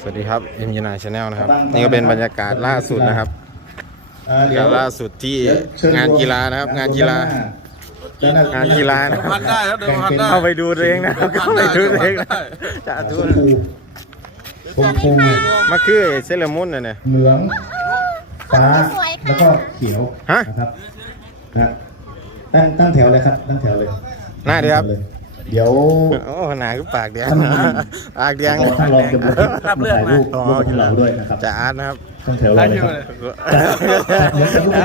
สวัสดีครับเอ็มยูไนชาแนลนะครับ นี่ก็เป็นบรรยากาศล่าสุดนะครับเอ่อบรรยากาศล่าสุดที่งานกีฬานะครับ งานกีฬางานกีฬานะครับพันได้ครับเดิมพันได้เข้าไปดูตัวเองนะครับเข้าไปดูตัวเองนะจะดูชมพูชมพูมาคือเซเลมุนน่ะเนี่ยเหลืองฟ้าแล้วก็เขียวฮะนะครับนะตั้งตั้งแถวเลยครับ ตั้งแถวเลยหน้าดีครับ เดี๋ยวโอ้หนาคือปากแดงท่านปากแดงขอท่านรองจะมาถ่ายรูปร่วมกับเราด้วยนะครับจะอาร์ตนะครับตั้งแถวเลยครับ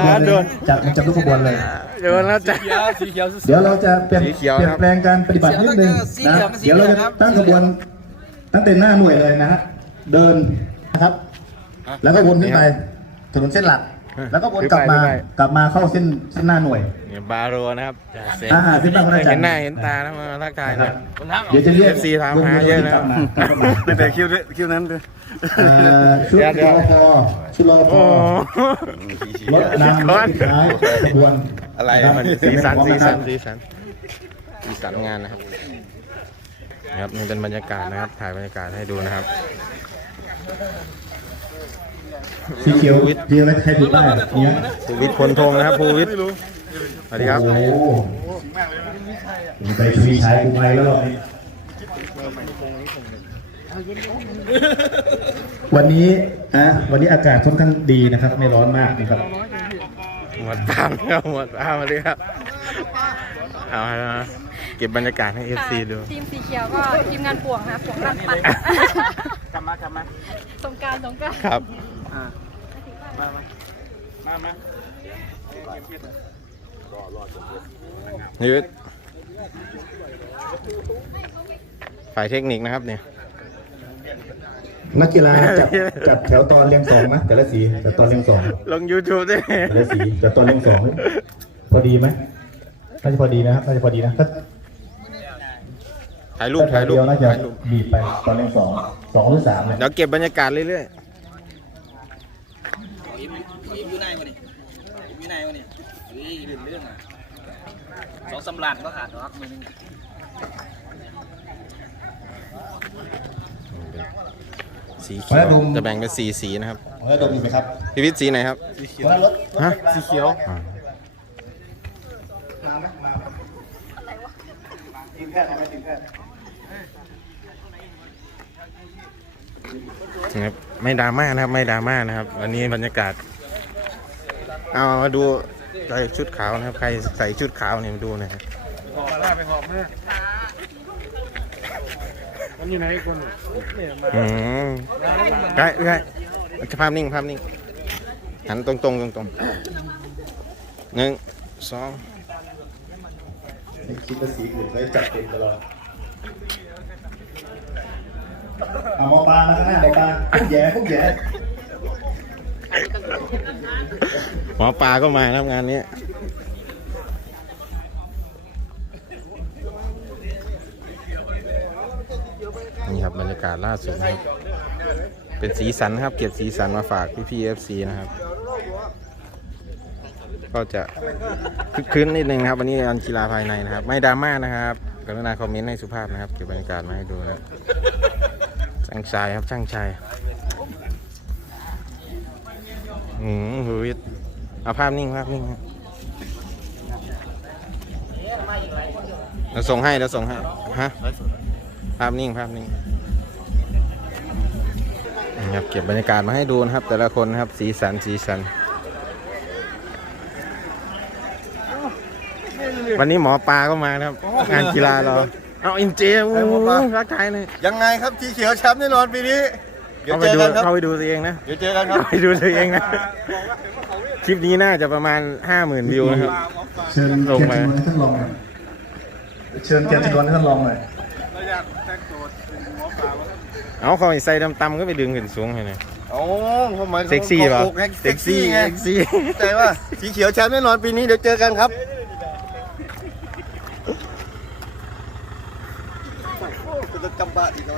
จัดโดนจัดจัดรูปขบวนเลยโดนแล้วจ้ะเขียวสีเขียวสุดเดี๋ยวเราจะเปลี่ยนสีเขียวเปลี่ยครันบแปลงการปฏิบัตินิดนึงสีนะเหลืองสีเดี๋ยวเราเหลืจะองครับตั้งขบวนตั้งแต่หน้าหน่วยเลยนะฮะเดินนะครับ แล้วก็วนขึ้นไปถนนเส้นหลัก แล้วก็วนกลับมาขึ้นไปกลับมาเข้าเส้นเส้นหน้าหน่วยเนี่ยบาโรนะครับจ่าเซนอ่าขึ้นไปคนละจัเห็ดนหน้าเห็นตาแล้วมาทักทายนะคนะรับคนทั้งเดี๋ยวจะเรียก FC ถามหาเยอะนะกลับมากลับมาแต่คิวคิวนั้นเลยเอ่อชุดเดี๋ยวรอพอชุดรอพโอ้อรถนำรถสุดท้ายขบวนอะไรคบมันสีสันพร้อมสีนะคสัรันบสีสันสีสันงานนะครับนะครับนี่เป็นบรรยากาศนะครับถ่ายบรรยากาศให้ดูนะครับ สีเขียวมีอะไรใครถูกได้เนี่ยภูวิทย์พลทงนะครับภูวิทย์สวัสดีครับโอ้โหไปทวีชัยกูไปแล้วรอบนี้วันนี้อะวันนี้อากาศค่อนข้างดีนะครับ ไม่ร้อนมากนะครับหมวดปามครับหมวดปามมาเลยครับเอามาเก็บบรรยากาศให้เอฟซีดูทีมสีเขียวก็ทีมงานป่วงนะป่วงรันปันกลับมากลับมาสงกรารสงกรารครับ มามามามายืดฝ่ายเทคนิคนะครับเนี่ย นักกีฬาจับจับแถวตอนเรียงสองนะแต่ละสีแต่ตอนเรียงสองลง YouTube ด้วยแต่ละสีแต่ตอนเรียงสองพอดีไหมน่าจะพอดีนะครับน่าจะพอดีนะถ้าถ่ายรูปถ้าแถถ่ายวรูปเดียวน่าจะถ่ายรูปบีบไปตอนเรียงสองสองหรือสามเนี่ยเดี๋ยวเก็บบรรยากาศเรื่อยอิ่มอยู่ไหนวะนี่อิ่มอยู่ไหนวะนี่เฮ้ยเรื่องเรื่องอะ สองสำลันก็ขาดหรอกมือนึงๆสีเขียวจะแบ่งเป็นสีสีนะครับผมจะดมอยู่ไหมครับพิวิทย์สีไหนครับคนละรถฮะสีเขียวอ่ามาไหมมาทีมแพทย์ทำไมทีมแพทย์นะครับไม่ดราม่านะครับ ไม่ดราม่านะครับวันนี้บรรยากาศ เอามาดู ใส่ชุดขาวนะครับ ใครใส่ชุดขาวเนี่ยมาดูหนะครับหอบมาไปหอบมามันอยู่ไหนคนเนี่ยมาอืมได้ได้ภาพนิ่งภาพนิ่งหันตรงตรงตรงตรงๆหนึ่งสองคิดว่าสีอื่นได้จัดเต็มตลอดเอาหมอปลามาข้างหน้าหมอปลาพวกแย่พวกแย่ หมอปลาก็มานะครับงานนี้นี่ครับบรรยากาศล่าสุดนะครับ เป็นสีสันครับ เก็บสีสันมาฝากพี่พีเอฟซีนะครับ ก็จะคึกคืนนิดนึงนะครับ วันนี้งานกีฬาภายในนะครับ ไม่ดราม่านะครับกรุณาคอมเมนต์ให้สุภาพนะครับ เก็บบรรยากาศมาให้ดูนะช่างชายครับช่างชายอืมหูวิทย์ เอาภาพนิ่งภาพนิ่งครับเดี๋ยวส่งให้เดี๋ยวส่งให้ฮะภาพนิ่งภาพนิ่งนี่ครับเก็บบรรยากาศมาให้ดูนะครับ แต่ละคนนะครับสีสันสีสัน วันนี้หมอปลาก็มานะครับงานกีฬาเราเอาอินเจโอ้โหรักทายเลยยังไงครับทีเขียวแชมป์แน่นอนปีนี้ เดี๋ยวเข้าไปเจอดูกันครับ เข้าไปดูตัวเองนะ เดี๋ยวเจอกันครับ เข้าไปดูตัวเองนะ คลิปนี้น่าจะประมาณห้าหมื่นวิวนะครับ เชิญลงเกียรมาติจวนให้ท่านรองหน่อยเชิญเกียรติจวนให้ท่านรองหน่อยเอาเขาให้ใส่ดำๆก็ไปดึงขึ้นสูงให้หน่อย โอ้ผมหมายถึงเซ็กซี่ป่ะ ขออกเซ็กซี่ไงเซ็กซี่ใจว่าสีเขียวแชมป์แน่นอนปีนี้เดี๋ยวเจอกันครับ จะจำบะอีกแล้ว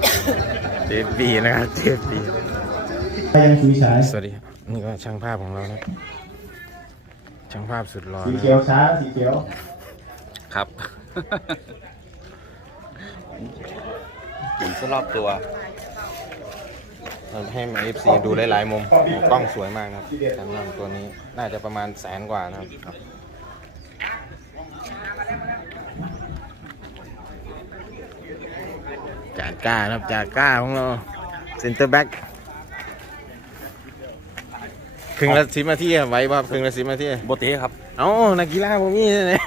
ฟบีนะครับเจฟบีไปยังสุยฉายสวัสดีครับนี่ก็ช่างภาพของเรานะช่างภาพสุดหล่อสีนะเขียวช้าสีเขียวครับหมุนรอบตัวเราให้เอฟซีดูได้หลายมุมกล้องสวยมากนะครับแคนนอนตัวนี้น่าจะประมาณแสนกว่านะครับ จากก้านะครับจากก้าของเราเซนเตอร์แบ็กครึ่งละสิบนาทีอะไหว้ป่ะครับครึ่งละสิบนาทีโบเต้ครับเอ้านักกีฬาผมมีเลย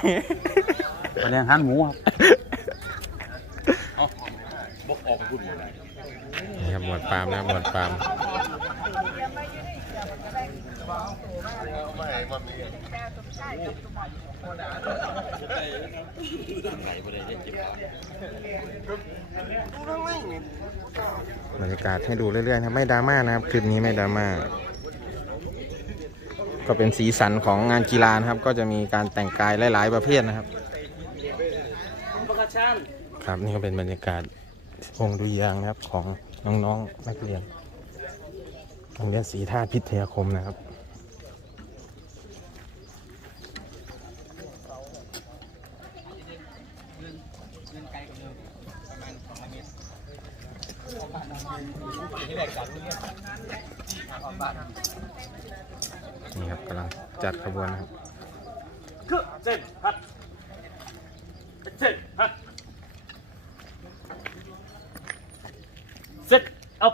คะแนนหันหมูครับนี่ครับหมวดปาล์มนะครับหมวดปาล์ม บรรยากาศให้ดูเรื่อยๆนะไม่ดราม่านะครับคลิปนี้ไม่ดราม่าก็เป็นสีสันของงานกีฬานะครับ ก็จะมีการแต่งกายหลายๆประเภทนะครับครับนี่ก็เป็นบรรยากาศวงดุยางนะครับของน้องๆนักเรียนโรงเรียนศรีธาตุพิทยาคมนะครับ นี่ครับกำลังจัดขบวนนะครับเส้นฮัดเส้นฮัดเซ็ตอัพ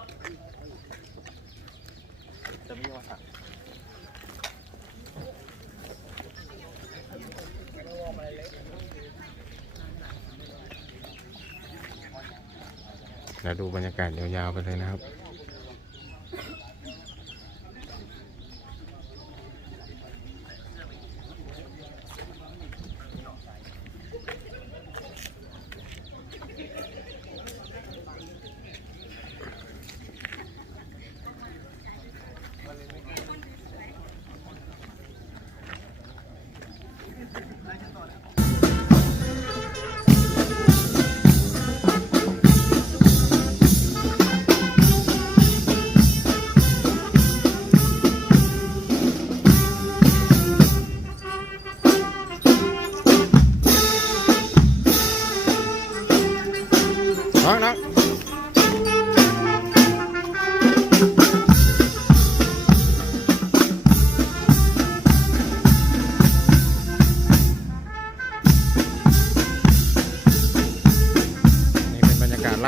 จะไม่ยอมแล้วดูบรรยากาศยาวๆไปเลยนะครับ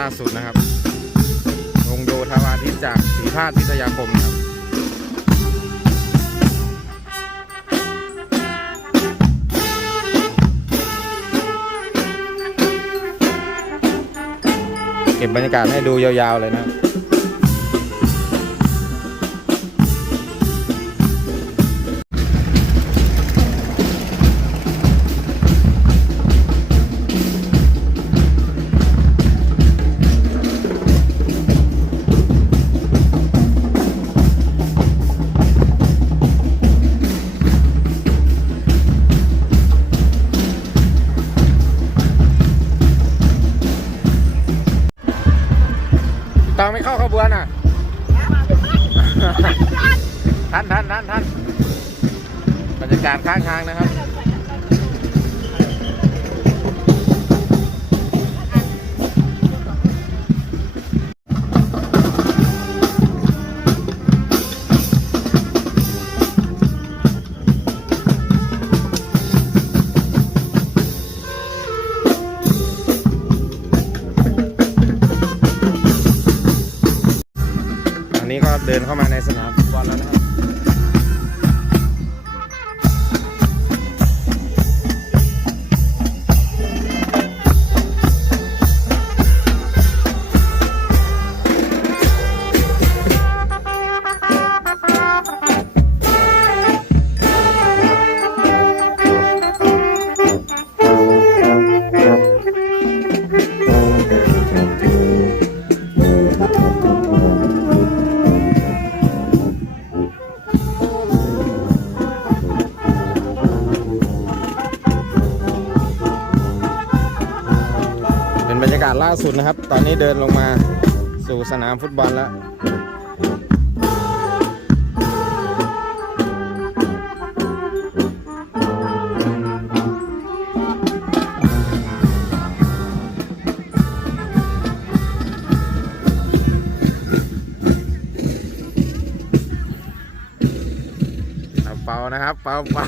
ล่าสุดนะครับวงโยธาวาทิตจากศรีพาดพิทยาคมครับเก็บบรรยากาศให้ดูยาวๆเลยนะครับากาศข้างทางนะครับอันนี้ก็เดินเข้ามาในสนามาสุดนะครับ ตอนนี้เดินลงมาสู่สนามฟุตบอลแล้วเอาเป่านะครับ เป่าเป่า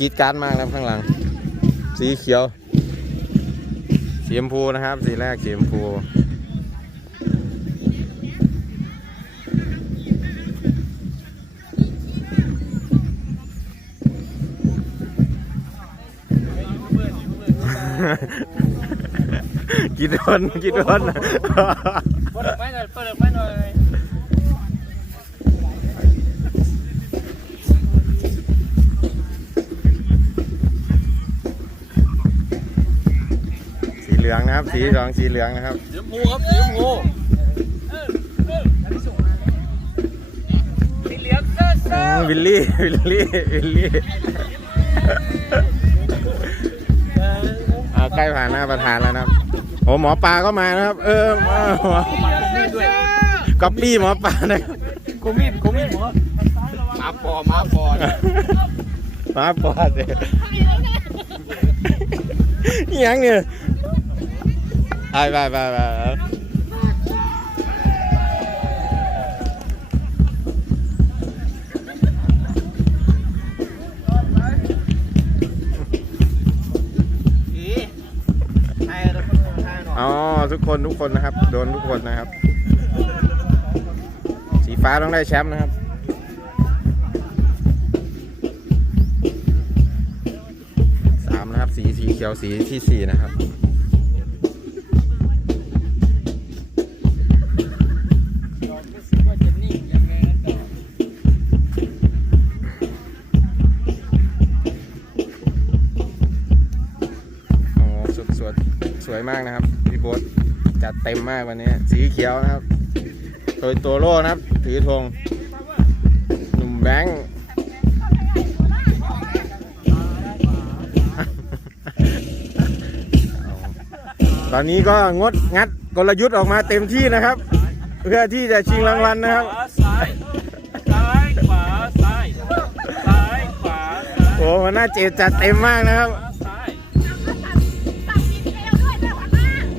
กีดการ์ดมากนะครับข้างหลัง สีเขียว สีชมพูนะครับ สีแรกสีชมพูกินโดนกินโดนเปิดไม้หน่อยเปิดไม้หน่อย ลืองนะครับ สีสองสีเหลืองนะครับ สีชมพูครับสีชมพูสีเหลืองเสื้อเสื้อวิลลี่วิลลี่วิลลี่เอาใกล้ผ่านหน้าประธานแล้วนะครับโอ้หมอปลาก็มานะครับ เออมาหมอมีด้วยก๊อปปี้หมอปลานะครับกูมีดกูมีดหมอมาปอมาปอมาปอดเลยอิหยังเนี่ย ไปไปไปไปอ๋อทุกคนทุกคนนะครับ โดนทุกคนนะครับ สีฟ้าต้องได้แชมป์นะครับสามนะครับ สีสีเขียวสีที่สี่นะครับ วยมากนะครับ พี่โบ๊ทจัดเต็มมากวันนี้ สีเขียวนะครับ โดยตัวโล่นะครับ ถือธงหนุ่มแบงค์ตอนนี้ก็งดงัดกลยุทธ์ออกมาเต็มที่นะครับ เพื่อที่จะชิงรางวัลนะครับขวาซ้ายซ้ายขวาซ้ายซ้ายขวาซ้ายโอ้โหมันน่าเจดจัดเต็มมากนะครับ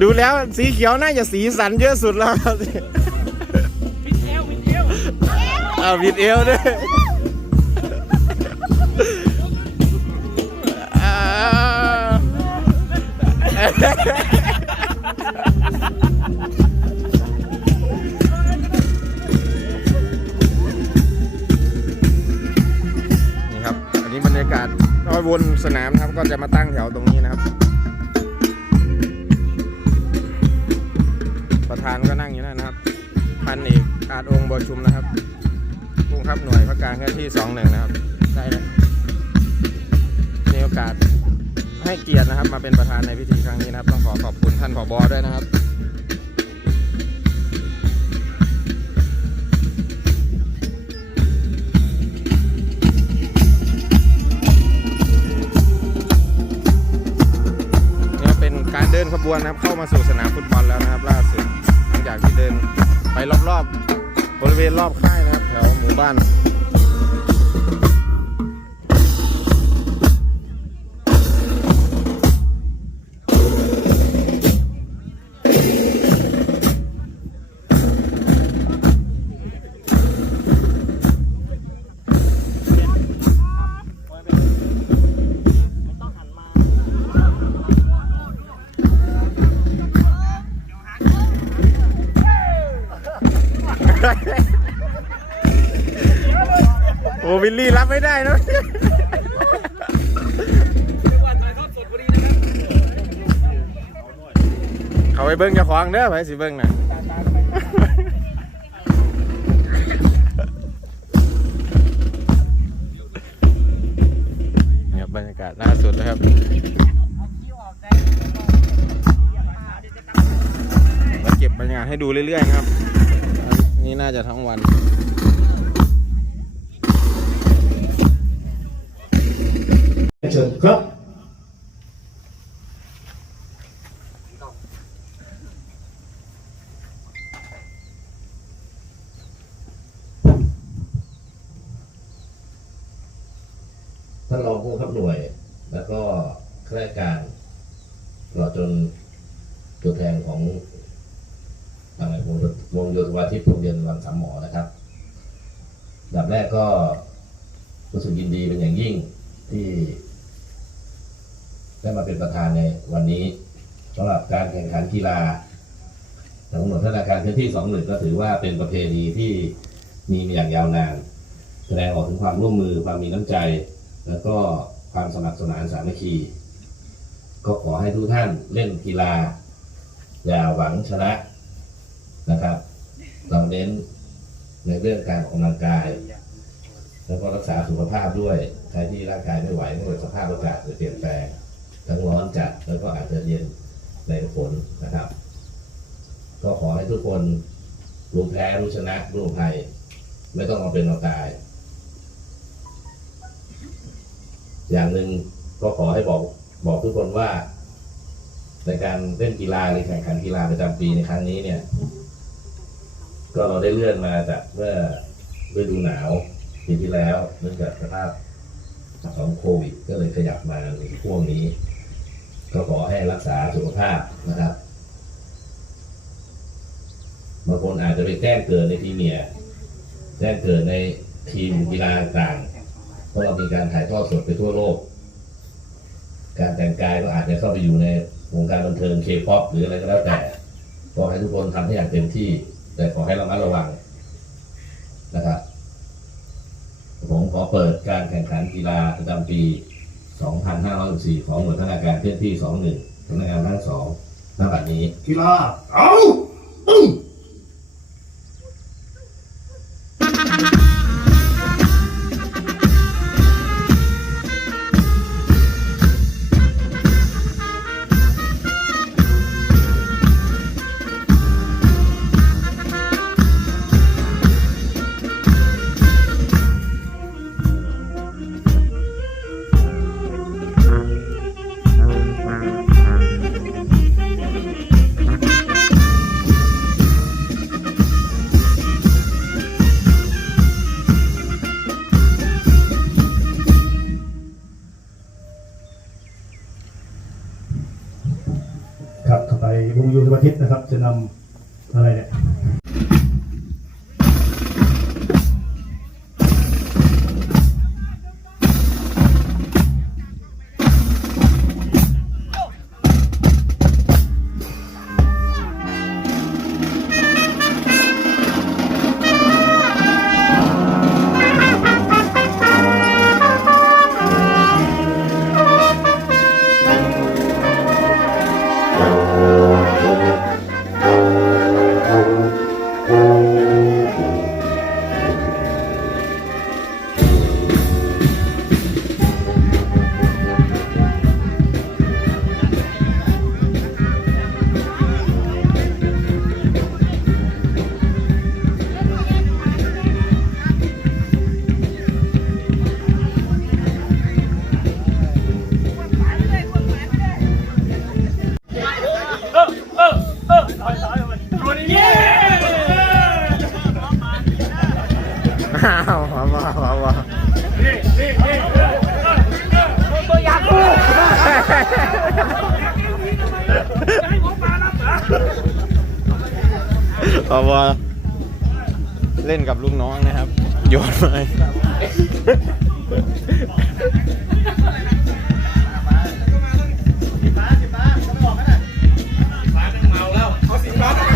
ดูแล้วสีเขียวน่าจะสีสันเยอะสุดแล้วครับวิดเอววิดเอวเอาบิดเอวด้วยอ่านี่ครับ อันนี้บรรยากาศก็วนสนามนะครับ ก็จะมาตั้งแถวตรงนี้นะครับ ประธานก็นั่งอยู่นั่นนะครับ พันเอกอาจองค์บชุมนะครับผู้บังคับหน่วยพักการเคลื่อนที่สองหนึ่งนะครับ ได้แล้วมีโอกาสให้เกียรตินะครับ มาเป็นประธานในพิธีครั้งนี้นะครับ ต้องขอขอบคุณท่านผบด้วยนะครับ ดินขบวนนะครับ เข้ามาสู่สนามฟุตบอลแล้วนะครับ ล่าสุดหลังจากที่เดินไปรอบๆบริเวณรอบค่ายนะครับแถวหมู่บ้าน โอ้วิลลี่รับไม่ได้นะเขาไปเบิ้งเจ้างเด้อไปสิเบิ้งน่ะเนี่ยบรรยากาศล่าสุดนะครับมาเก็บบรรยากาศให้ดูเรื่อยๆนะครับ นี่น่าจะทั้งวัน ท่านรองผู้บังคับหน่วย แล้วก็ข้าราชการตลอดจนตัวแทนของอะไรวงโยวงโยธวาทิพย์โรงเรียนวังสามหมอนะครับดับแรกก็รู้สึกยินดีเป็นอย่างยิ่งที่ ได้มาเป็นประธานในวันนี้สำหรับการแข่งขันกีฬาของหน่วยพัฒนาการพื้นที่สองหนึ่งก็ถือว่าเป็นประเพณีที่มีมาอย่างยาวนาน แสดงออกถึงความร่วมมือความมีน้ำใจ แล้วก็ความสมัครสมานสามัคคี ก็ขอให้ทุกท่านเล่นกีฬา อย่าหวังชนะนะครับ เราเน้นในเรื่องการออกกำลังกาย แล้วก็รักษาสุขภาพด้วย ใครที่ร่างกายไม่ไหวเนื่องจากสภาพอากาศเปลี่ยนแปลง ทั้งร้อนจัดแล้วก็อาจจะเย็นในฝนนะครับ ก็ขอให้ทุกคนรู้แพ้รู้ชนะรู้อภัย ไม่ต้องเอาเป็นเอาตาย อย่างหนึ่งก็ขอให้บอกบอกทุกคนว่า ในการเล่นกีฬาหรือแข่งขันกีฬาประจำปีในครั้งนี้เนี่ย ก็เราได้เลื่อนมาจากเมื่อฤดูหนาวปีที่แล้วเนื่องจากสภาพของโควิด ก็เลยขยับมาในช่วงนี้ ก็ขอให้รักษาสุขภาพนะครับบางคนอาจจะไปแจ้งเกิดในทีมเมียแจ้งเกิดในทีมกีฬาต่าง เพราะเรามีการถ่ายทอดสดไปทั่วโลก การแต่งกายก็อาจจะเข้าไปอยู่ในวงการบันเทิงเคป๊อปหรืออะไรก็แล้วแต่ขอให้ทุกคนทำให้อย่างเต็มที่ แต่ขอให้ระมัดระวังนะครับผมขอเปิดการแข่งขันกีฬาประจำปี 2564 ของหน่วยพันาการเคลื่อนที่ 21สำนักงานทั้งสองณบัดนี้ กีฬา เอาาวว้าวว้าวว้าวว้าวเอาว่าเล่นกับลูกน้องนะครับ โยนมา